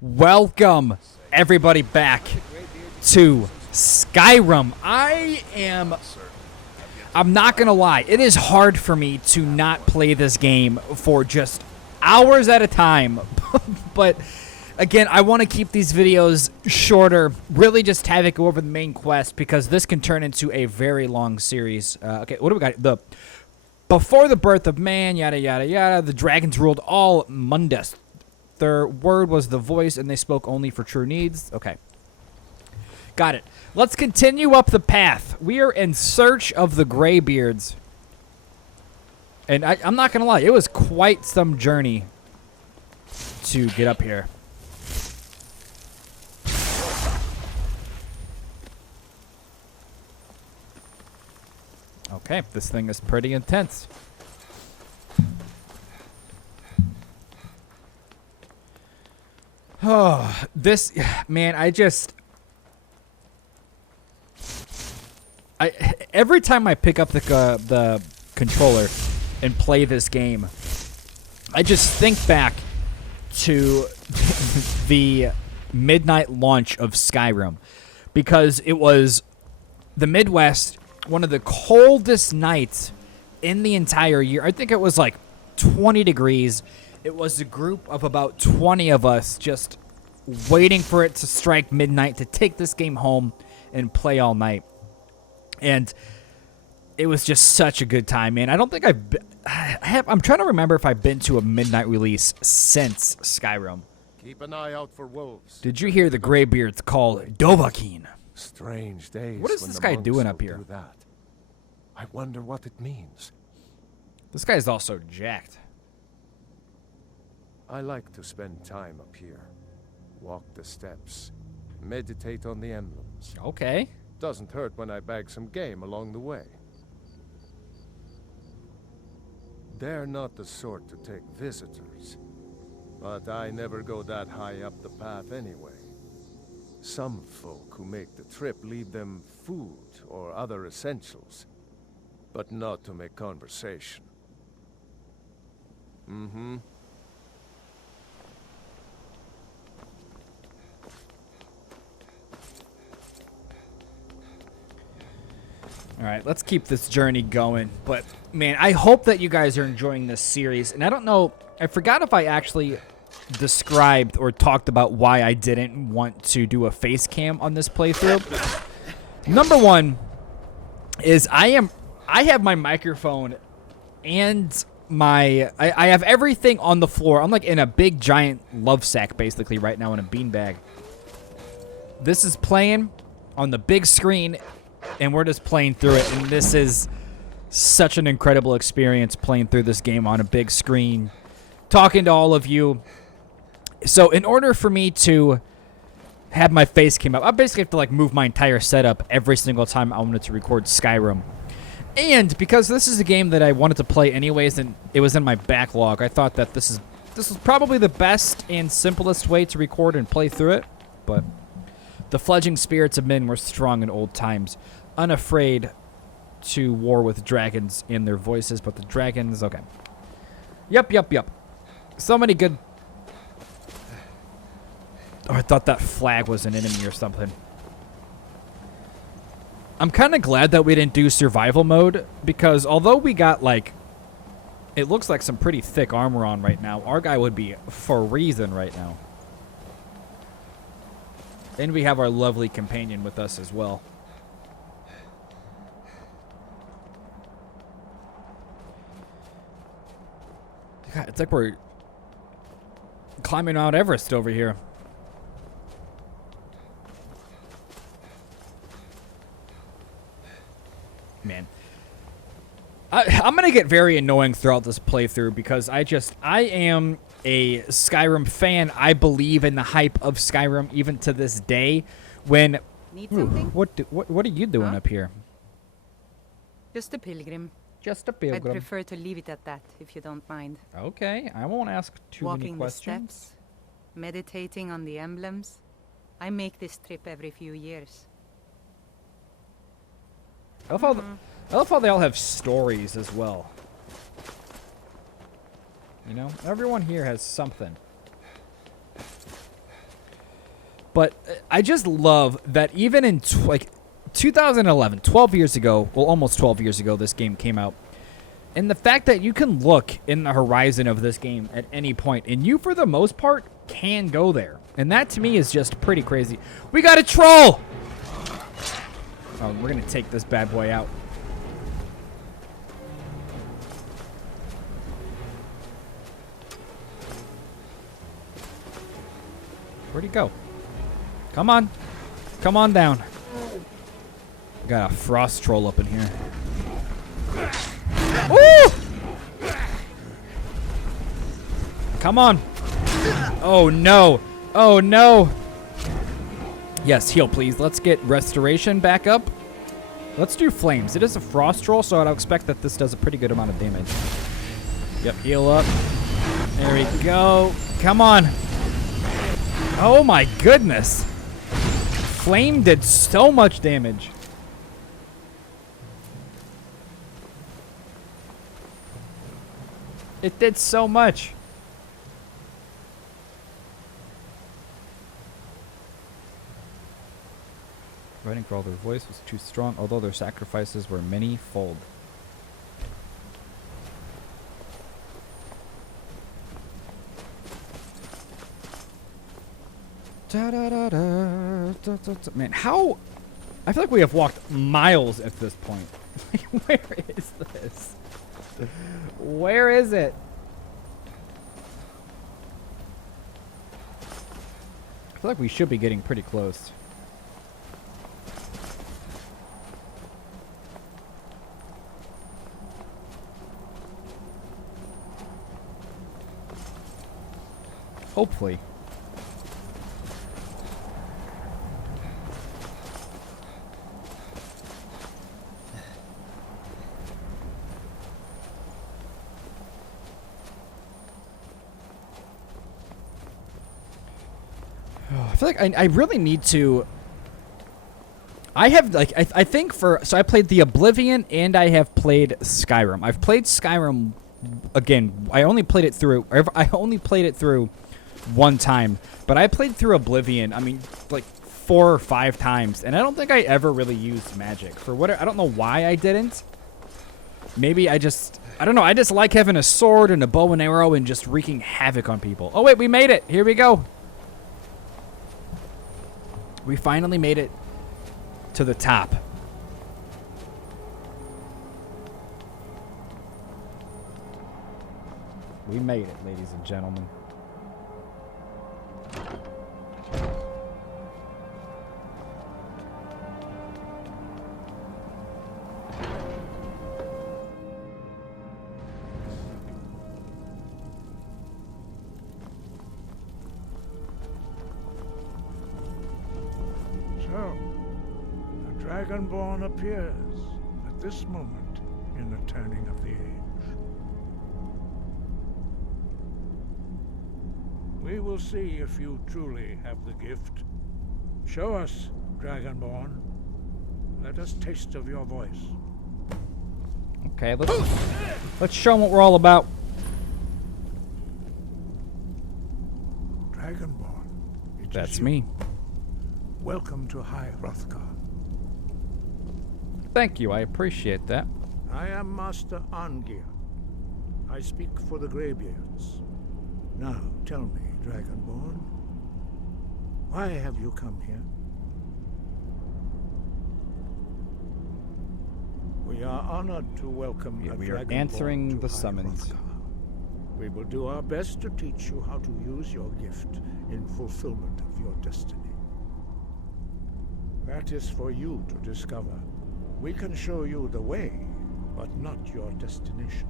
Welcome, everybody, back to Skyrim. I'm not gonna lie, it is hard for me to not play this game for just hours at a time. But again, I want to keep these videos shorter, really just have it go over the main quest, because this can turn into a very long series. Okay, what do we got? Before the birth of man, yada yada yada, the dragons ruled all Mundus. Their word was the voice, and they spoke only for true needs. Okay. Got it. Let's continue up the path. We are in search of the Greybeards. And I'm not going to lie, it was quite some journey to get up here. Okay, this thing is pretty intense. Oh, this, man, every time I pick up the controller and play this game, I just think back to the midnight launch of Skyrim, because it was the Midwest, one of the coldest nights in the entire year. I think it was like 20 degrees. It was a group of about 20 of us just waiting for it to strike midnight to take this game home and play all night. And it was just such a good time, man. I don't think I'm trying to remember if I've been to a midnight release since Skyrim. Keep an eye out for wolves. Did you hear the Greybeards call Dovahkiin? Strange days. What is this guy doing up here? I wonder what it means. This guy's also jacked. I like to spend time up here. Walk the steps. Meditate on the emblems. Okay. Doesn't hurt when I bag some game along the way. They're not the sort to take visitors. But I never go that high up the path anyway. Some folk who make the trip leave them food or other essentials. But not to make conversation. Mm-hmm. All right, let's keep this journey going. But, man, I hope that you guys are enjoying this series. And I don't know, I forgot if I actually described or talked about why I didn't want to do a face cam on this playthrough. Number one is I have my microphone and I have everything on the floor. I'm like in a big giant love sack basically right now in a beanbag. This is playing on the big screen, and we're just playing through it, and this is such an incredible experience playing through this game on a big screen, talking to all of you. So in order for me to have my face cam up, I basically have to like move my entire setup every single time I wanted to record Skyrim. And because this is a game that I wanted to play anyways, and it was in my backlog, I thought that this is probably the best and simplest way to record and play through it. But the fledgling spirits of men were strong in old times, unafraid to war with dragons in their voices, but the dragons, okay. Yep. So many good... Oh, I thought that flag was an enemy or something. I'm kind of glad that we didn't do survival mode, because although we got, like, it looks like some pretty thick armor on right now, our guy would be freezing right now. And we have our lovely companion with us as well. God, it's like we're climbing Mount Everest over here. Man. I'm going to get very annoying throughout this playthrough because I am a Skyrim fan. I believe in the hype of Skyrim even to this day. When Need something? What are you doing up here? Just a pilgrim. Just a I'd pilgrim. prefer to leave it at that, if you don't mind. Okay, I won't ask too many Walking the questions. steps, meditating on the emblems. I make this trip every few years. I love how they all have stories as well. You know, everyone here has something. But I just love that even in like 2011, 12 years ago, well, almost 12 years ago, this game came out. And the fact that you can look in the horizon of this game at any point, and you, for the most part, can go there. And that, to me, is just pretty crazy. We got a troll! Oh, we're going to take this bad boy out. Where'd he go? Come on. Come on down. Got a frost troll up in here. Woo! Come on. Oh, no. Oh, no. Yes, heal, please. Let's get restoration back up. Let's do flames. It is a frost troll, so I'd expect that this does a pretty good amount of damage. Yep, heal up. There we go. Come on. Oh, my goodness. Flame did so much damage. It did so much. Writing for all their voice was too strong, although their sacrifices were many-fold. Man, how... I feel like we have walked miles at this point. Where is this? Where is it? I feel like we should be getting pretty close. Hopefully. I feel like I really need to... I have, like, I think for... So I played the Oblivion and I have played Skyrim. I've played Skyrim, again, I only played it through one time. But I played through Oblivion, I mean, like 4 or 5 times. And I don't think I ever really used magic. For what... I don't know why I didn't. Maybe I just... I don't know, I just like having a sword and a bow and arrow and just wreaking havoc on people. Oh wait, we made it! Here we go! We finally made it to the top. We made it, ladies and gentlemen. Dragonborn appears at this moment in the turning of the age. We will see if you truly have the gift. Show us, Dragonborn. Let us taste of your voice. Okay, let's show them what we're all about. Dragonborn, That's me. Welcome to High Hrothgar. Thank you, I appreciate that. I am Master Arngir. I speak for the Greybeards. Now, tell me, Dragonborn, why have you come here? We are honored to welcome a we are Dragonborn answering to the High summons. Hrothgar. We will do our best to teach you how to use your gift in fulfillment of your destiny. That is for you to discover. We can show you the way, but not your destination.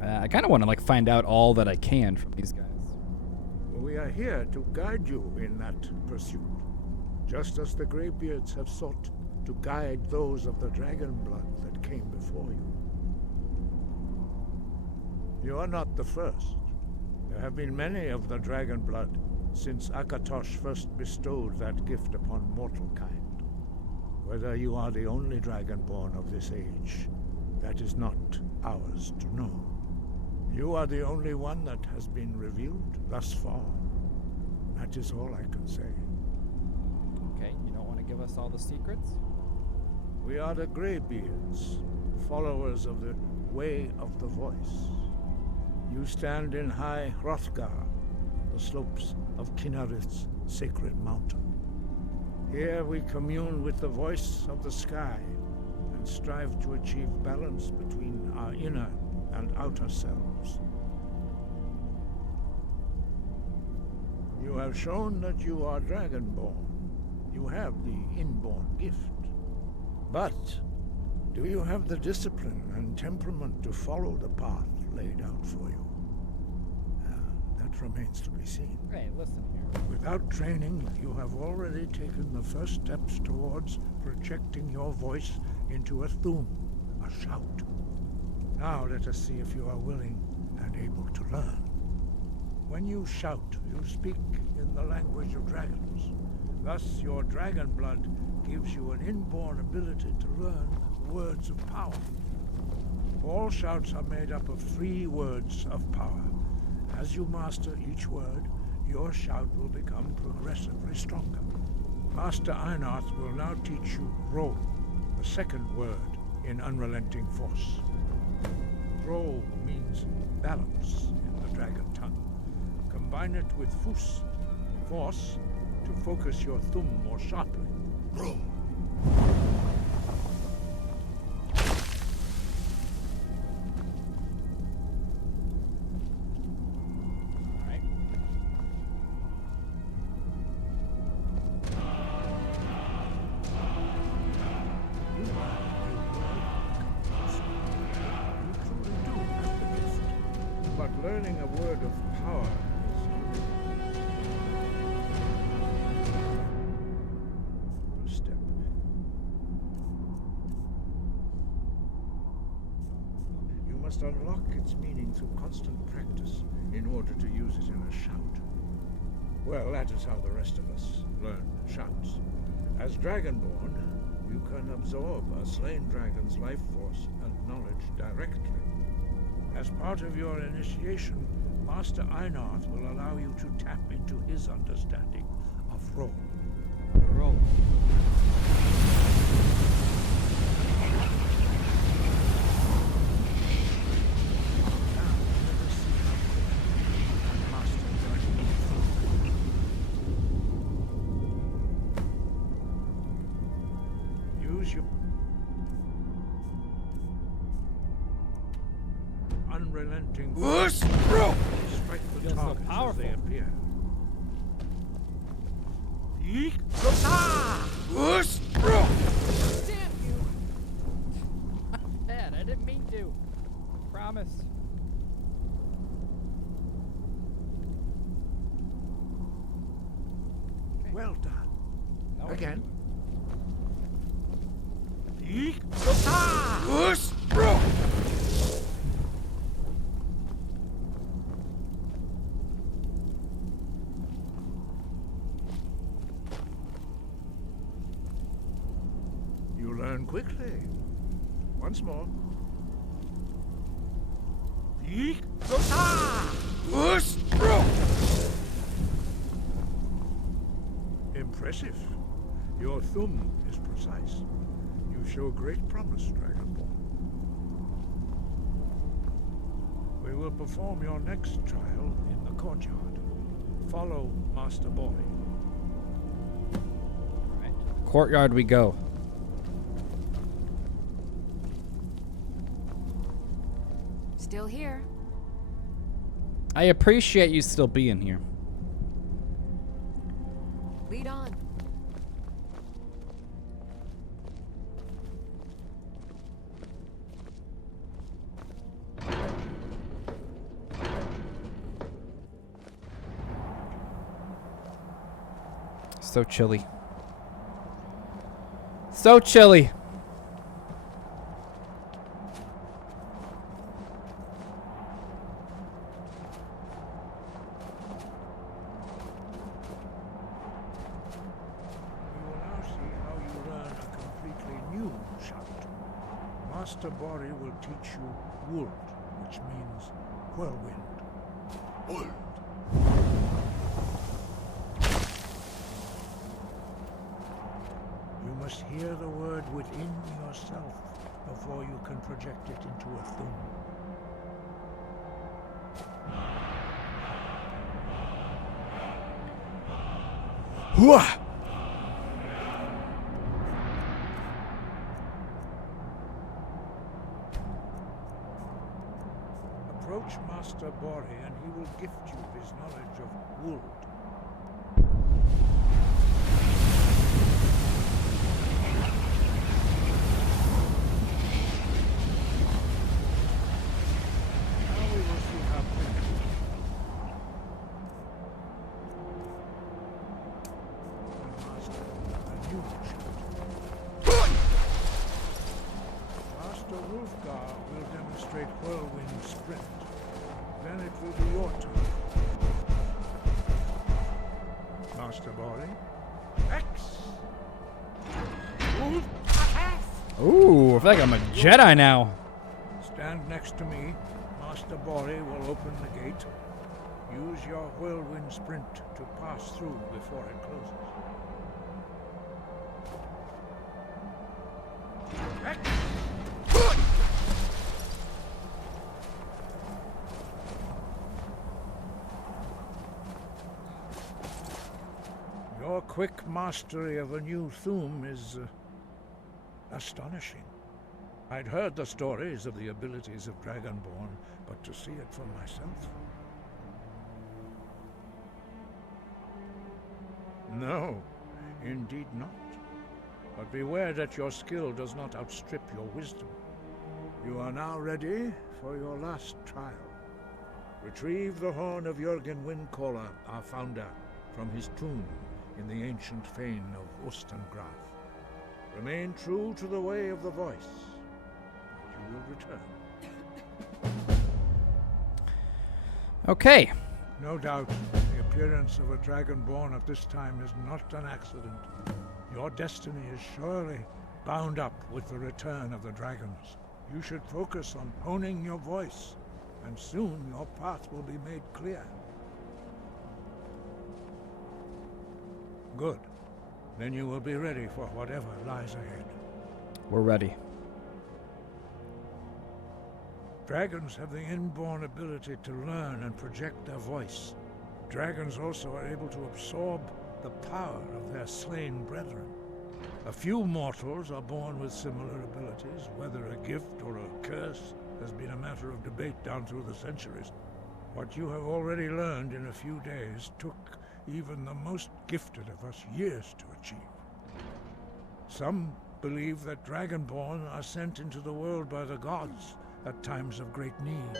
I kind of want to like find out all that I can from these guys. We are here to guide you in that pursuit, just as the Greybeards have sought to guide those of the dragon blood that came before you. You are not the first. There have been many of the dragon blood since Akatosh first bestowed that gift upon mortal kind. Whether you are the only dragonborn of this age, that is not ours to know. You are the only one that has been revealed thus far. That is all I can say. Okay, you don't want to give us all the secrets? We are the Greybeards, followers of the Way of the Voice. You stand in High Hrothgar, the slopes of Kinarith's sacred mountain. Here we commune with the voice of the sky and strive to achieve balance between our inner and outer selves. You have shown that you are dragonborn. You have the inborn gift. But do you have the discipline and temperament to follow the path laid out for you? That remains to be seen. Hey, listen here. Without training, you have already taken the first steps towards projecting your voice into a thum, a shout. Now let us see if you are willing and able to learn. When you shout, you speak in the language of dragons. Thus, your dragon blood gives you an inborn ability to learn words of power. All shouts are made up of 3 words of power. As you master each word, your shout will become progressively stronger. Master Einarth will now teach you Ro, the second word in Unrelenting Force. Ro means balance in the dragon tongue. Combine it with Fus, force, to focus your thumb more sharply. Ro. Learning a word of power is a step. You must unlock its meaning through constant practice in order to use it in a shout. Well, that is how the rest of us learn shouts. As Dragonborn, you can absorb a slain dragon's life force and knowledge directly. As part of your initiation, Master Einarth will allow you to tap into his understanding of Ro. Ro. Use your unrelenting Whoosh, bro! Strike the Feels so targets as powerful. they appear. Yeek! Whoosh, bro! Damn you! Bad, I didn't mean to. Promise. Okay. Well done. No. Again. Yeek! Whoosh, bro! You learn quickly. Once more. Yeek! Whoosh, bro! Impressive. Your thumb is precise. You show great promise, Dragonborn. We will perform your next trial in the courtyard. Follow Master Boy. Courtyard we go. Still here. I appreciate you still being here. Lead on. So chilly. So chilly. Master Bori will teach you Wuld, which means whirlwind. You must hear the word within yourself before you can project it into a thing. Hooah! Approach Master Bori and he will gift you his knowledge of wood. Now we will see how quick. Master, a new shout. Master Wolfgar will demonstrate whirlwind sprint. Then it will be your turn. Master Bori. X! Ooh, I feel like I'm a Jedi now. Stand next to me. Master Bori will open the gate. Use your whirlwind sprint to pass through before it closes. X! Your quick mastery of a new Thum is astonishing. I'd heard the stories of the abilities of Dragonborn, but to see it for myself? No, indeed not. But beware that your skill does not outstrip your wisdom. You are now ready for your last trial. Retrieve the horn of Jürgen Windcaller, our founder, from his tomb in the ancient fane of Ostengraf. Remain true to the way of the voice, and you will return. Okay. No doubt, the appearance of a Dragonborn at this time is not an accident. Your destiny is surely bound up with the return of the dragons. You should focus on honing your voice, and soon your path will be made clear. Good. Then you will be ready for whatever lies ahead. We're ready. Dragons have the inborn ability to learn and project their voice. Dragons also are able to absorb the power of their slain brethren. A few mortals are born with similar abilities. Whether a gift or a curse has been a matter of debate down through the centuries. What you have already learned in a few days took even the most gifted of us years to achieve. Some believe that Dragonborn are sent into the world by the gods at times of great need.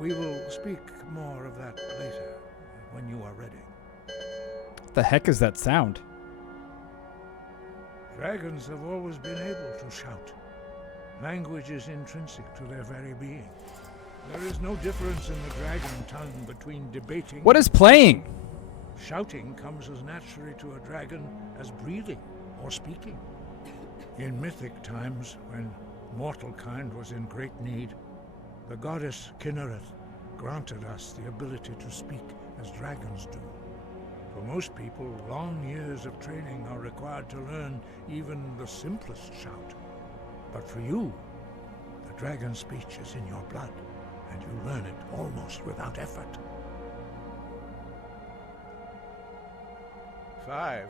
We will speak more of that later, when you are ready. What the heck is that sound? Dragons have always been able to shout. Language is intrinsic to their very being. There is no difference in the dragon tongue between debating... What is playing? Shouting comes as naturally to a dragon as breathing or speaking. In mythic times, when mortal kind was in great need, the goddess Kinnereth granted us the ability to speak as dragons do. For most people, long years of training are required to learn even the simplest shout. But for you, the dragon speech is in your blood, and you learn it almost without effort. 5.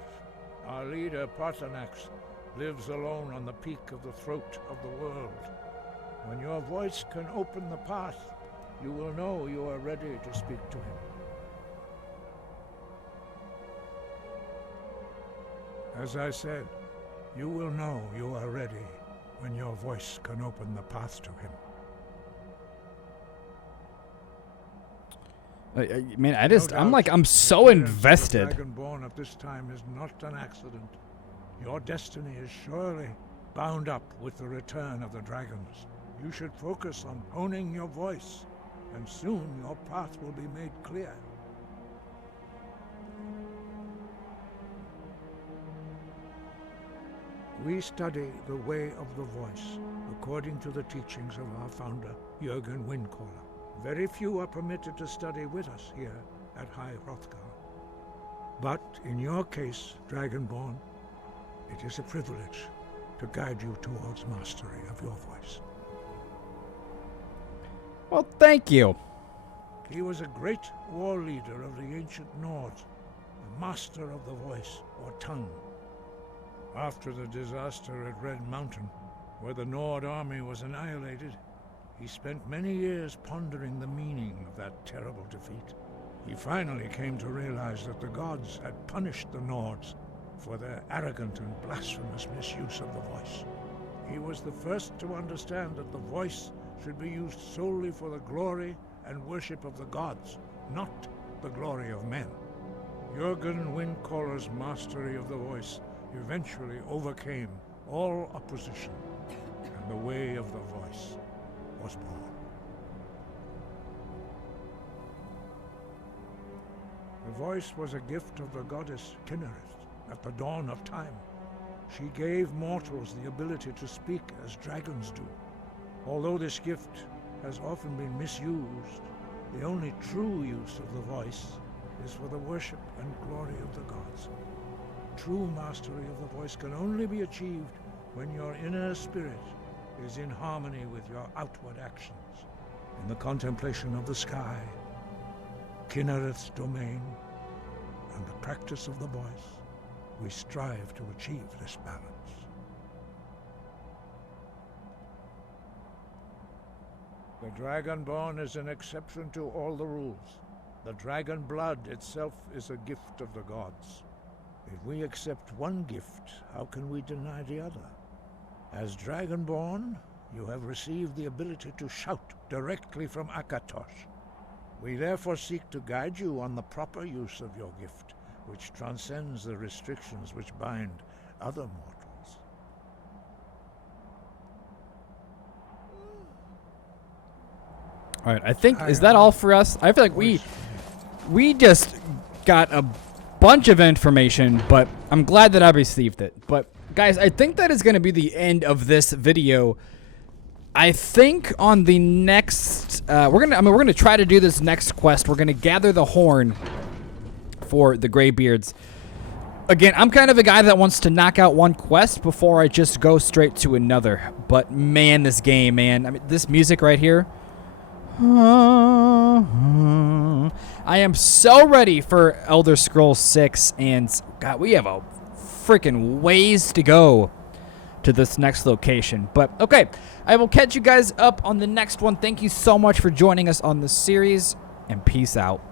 Our leader, Parthenax, lives alone on the peak of the throat of the world. When your voice can open the path, you will know you are ready to speak to him. As I said, you will know you are ready when your voice can open the path to him. Man, I'm so invested. Dragonborn at this time is not an accident. Your destiny is surely bound up with the return of the dragons. You should focus on honing your voice, and soon your path will be made clear. We study the way of the voice, according to the teachings of our founder, Jürgen Windcaller. Very few are permitted to study with us here at High Hrothgar. But in your case, Dragonborn, it is a privilege to guide you towards mastery of your voice. Well, thank you. He was a great war leader of the ancient Nords, a master of the voice, or tongue. After the disaster at Red Mountain, where the Nord army was annihilated, he spent many years pondering the meaning of that terrible defeat. He finally came to realize that the gods had punished the Nords for their arrogant and blasphemous misuse of the voice. He was the first to understand that the voice should be used solely for the glory and worship of the gods, not the glory of men. Jürgen Windcaller's mastery of the voice eventually overcame all opposition, and the way of the voice was born. The voice was a gift of the goddess Kinnereth at the dawn of time. She gave mortals the ability to speak as dragons do. Although this gift has often been misused, the only true use of the voice is for the worship and glory of the gods. True mastery of the voice can only be achieved when your inner spirit is in harmony with your outward actions. In the contemplation of the sky, Kinnereth's domain, and the practice of the voice, we strive to achieve this balance. The Dragonborn is an exception to all the rules. The dragon blood itself is a gift of the gods. If we accept one gift, how can we deny the other? As Dragonborn, you have received the ability to shout directly from Akatosh. We therefore seek to guide you on the proper use of your gift, which transcends the restrictions which bind other mortals. All right, I think, is that all for us? I feel like we just got a bunch of information, but I'm glad that I received it. But guys, I think that is going to be the end of this video. I think on the next, we're gonna try to do this next quest. We're gonna gather the horn for the Greybeards. Again, I'm kind of a guy that wants to knock out one quest before I just go straight to another. But man, this game, man, I mean, this music right here. I am so ready for Elder Scrolls 6, and God, we have a freaking ways to go to this next location. But okay, I will catch you guys up on the next one. Thank you so much for joining us on this series, and peace out.